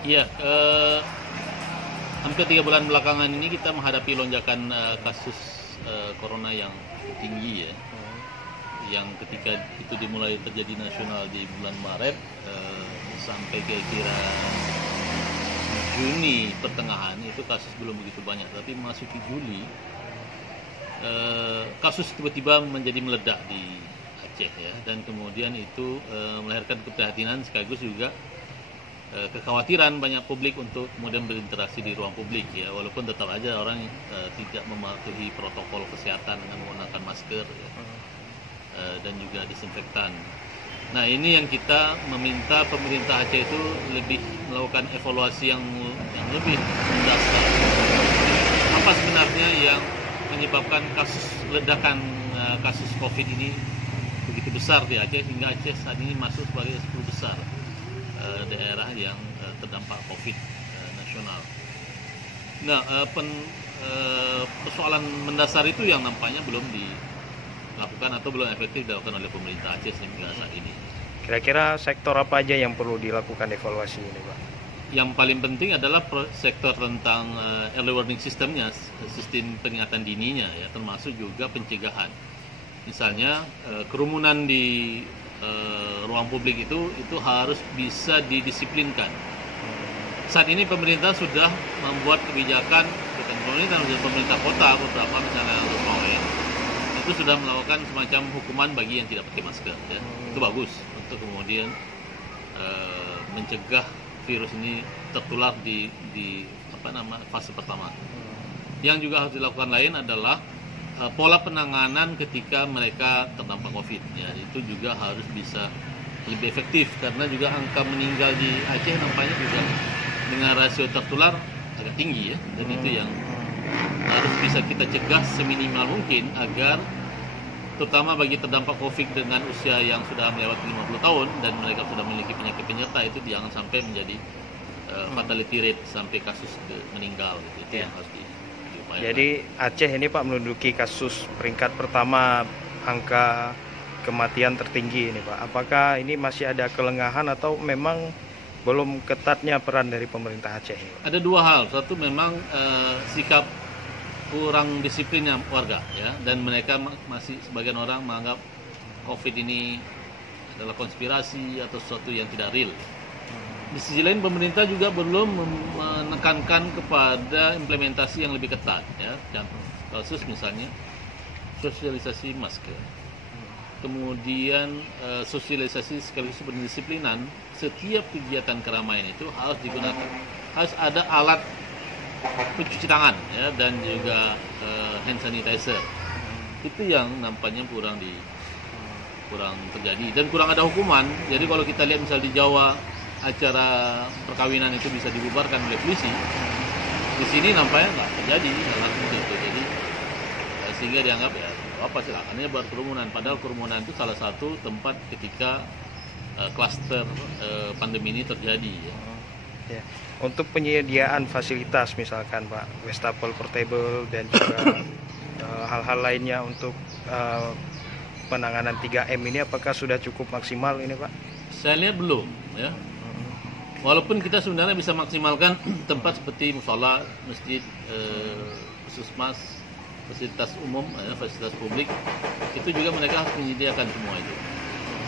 Iya, hampir 3 bulan belakangan ini kita menghadapi lonjakan kasus corona yang tinggi ya. Yang ketika itu dimulai terjadi nasional di bulan Maret sampai kira-kira Juni pertengahan itu kasus belum begitu banyak, tapi memasuki Juli kasus tiba-tiba menjadi meledak di Aceh ya, dan kemudian itu melahirkan keprihatinan sekaligus juga kekhawatiran banyak publik untuk kemudian berinteraksi di ruang publik ya, walaupun tetap aja orang tidak mematuhi protokol kesehatan dengan menggunakan masker ya, dan juga disinfektan. Nah, ini yang kita meminta pemerintah Aceh itu lebih melakukan evaluasi yang lebih mendasar. Apa sebenarnya yang menyebabkan kasus ledakan kasus COVID ini begitu besar di Aceh, hingga Aceh saat ini masuk sebagai 10 besar daerah yang terdampak COVID nasional. Nah, persoalan mendasar itu yang nampaknya belum dilakukan atau belum efektif dilakukan oleh pemerintah Aceh hingga saat ini. Kira-kira sektor apa aja yang perlu dilakukan evaluasi ini, Pak? Yang paling penting adalah sektor tentang early warning systemnya, sistem peringatan dininya ya, termasuk juga pencegahan. Misalnya kerumunan di ruang publik itu harus bisa didisiplinkan. Saat ini pemerintah sudah membuat kebijakan, bukan pemerintah kota beberapa, misalnya Rumawen, itu sudah melakukan semacam hukuman bagi yang tidak pakai masker ya. Itu bagus untuk kemudian mencegah virus ini tertular di fase pertama. Yang juga harus dilakukan lain adalah pola penanganan ketika mereka terdampak COVID ya, itu juga harus bisa lebih efektif, karena juga angka meninggal di Aceh nampaknya juga dengan rasio tertular agak tinggi ya, dan itu yang harus bisa kita cegah seminimal mungkin agar terutama bagi terdampak COVID dengan usia yang sudah melewati 50 tahun dan mereka sudah memiliki penyakit penyerta, itu jangan sampai menjadi fatality rate sampai kasus meninggal gitu. Itu yang harus diupayakan. Jadi Aceh ini Pak menduduki kasus peringkat pertama angka kematian tertinggi ini Pak. Apakah ini masih ada kelengahan atau memang belum ketatnya peran dari pemerintah Aceh? Ada dua hal. Satu, memang sikap kurang disiplinnya warga ya, dan mereka masih sebagian orang menganggap COVID ini adalah konspirasi atau sesuatu yang tidak real. Di sisi lain pemerintah juga belum menekankan kepada implementasi yang lebih ketat ya. Contoh kasus misalnya sosialisasi masker, kemudian sosialisasi sekaligus pendisiplinan. Setiap kegiatan keramaian itu harus digunakan, harus ada alat pencuci tangan ya, dan juga hand sanitizer. Itu yang nampaknya kurang terjadi, dan kurang ada hukuman. Jadi kalau kita lihat misal di Jawa acara perkawinan itu bisa dibubarkan oleh polisi, di sini nampaknya nggak terjadi langsung itu. Jadi sehingga dianggap ya apa silakannya buat kerumunan, padahal kerumunan itu salah satu tempat ketika klaster pandemi ini terjadi ya. Ya. Untuk penyediaan fasilitas misalkan Pak, wastafel portable dan juga hal-hal lainnya untuk penanganan 3M ini, apakah sudah cukup maksimal ini Pak? Saya lihat belum ya. Walaupun kita sebenarnya bisa maksimalkan tempat seperti musola, masjid, puskesmas, fasilitas umum, fasilitas publik, itu juga mereka harus menyediakan semua itu.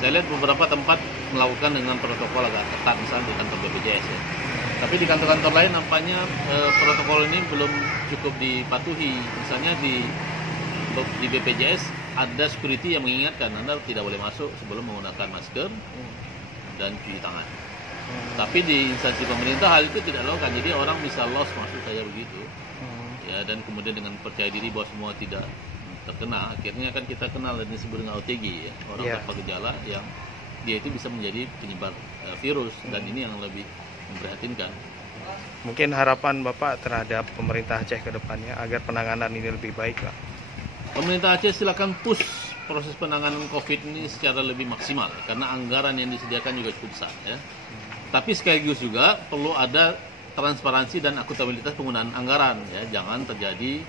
Saya lihat beberapa tempat melakukan dengan protokol agak ketat, misalnya di kantor BPJS ya. Tapi di kantor-kantor lain nampaknya protokol ini belum cukup dipatuhi. Misalnya di BPJS ada security yang mengingatkan Anda tidak boleh masuk sebelum menggunakan masker dan cuci tangan. Tapi di instansi pemerintah hal itu tidak dilakukan, jadi orang bisa loss masuk saja begitu. Ya, dan kemudian dengan percaya diri bahwa semua tidak terkena, akhirnya kan kita kenal dan disebut dengan OTG ya, orang tanpa gejala yang dia itu bisa menjadi penyebar virus, dan ini yang lebih memprihatinkan. Mungkin harapan Bapak terhadap pemerintah Aceh ke depannya agar penanganan ini lebih baik Pak? Pemerintah Aceh silakan push proses penanganan COVID ini secara lebih maksimal, karena anggaran yang disediakan juga cukup besar ya. Tapi sekaligus juga perlu ada transparansi dan akuntabilitas penggunaan anggaran ya. Jangan terjadi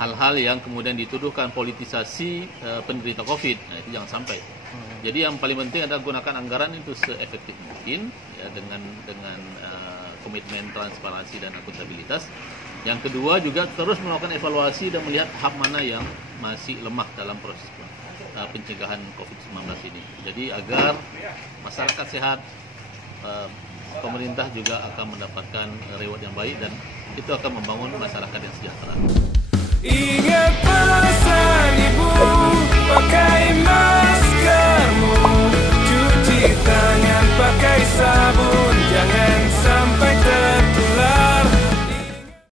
hal-hal yang kemudian dituduhkan politisasi penderita COVID. Nah, itu jangan sampai. Jadi yang paling penting adalah gunakan anggaran itu seefektif mungkin, ya, dengan komitmen transparansi dan akuntabilitas. Yang kedua juga terus melakukan evaluasi dan melihat hak mana yang masih lemah dalam proses pencegahan COVID-19 ini. Jadi agar masyarakat sehat, pemerintah juga akan mendapatkan reward yang baik dan itu akan membangun masyarakat yang sejahtera. Ingat pesan ibu.